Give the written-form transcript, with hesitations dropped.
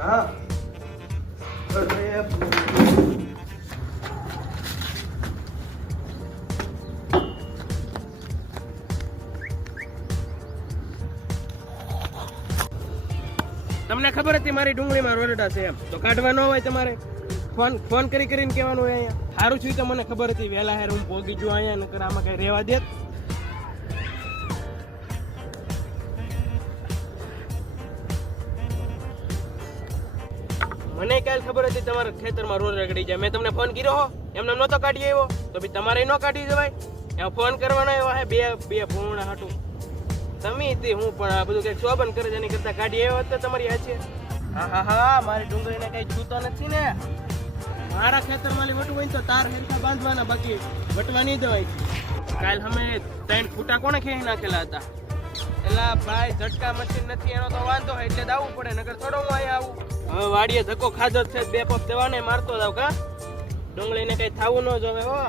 હા તમને ખબર હતી મારી ડુંગળીમાં રોરડા છે એમ તો કાઢવા ન હોય તમારે ફોન કરીને કહેવાનું હોય અહીંયા સારું છું તો મને ખબર હતી વહેલા હેર હું પોગી જો અહીંયા નકર આમાં કઈ રહેવા દે મને કાલ ખબર હતી તમારા ખેતરમાં રોડ રગડી જાય મેં તમને ફોન કર્યો હો એમને નહોતો કાઢી આવ્યો તો ભી તમારે ન કાઢી જવાય એમાં ફોન કરવાનો આવ્યો હે બે ભૂણા હાટું તમે તે હું પણ આ બધું કઈક શોભન કરે એની કરતા કાઢી આવ્યો તો તમારી આ છે હા મારી ડુંગળીને કઈ છૂતો નથી ને મારા ખેતરમાં વટવું હોય તો તાર હેરખા બાંધવાના બાકી વટવા નહીં દેવાય કાલ અમે 3 ફૂટા કોણે ખેંચી નાખેલા હતા એલા ભાઈ ઝટકા મશીન નથી એનો તો વાંધો હોય એટલે દાવવું પડે નકર થોડો હું અહીંયા આવું હવે વાડીએ ધક્કો ખાધો છે 2 પપ દેવાને મારતો જાવ કા ડુંગળીને કઈ થાવું ન જોવે હો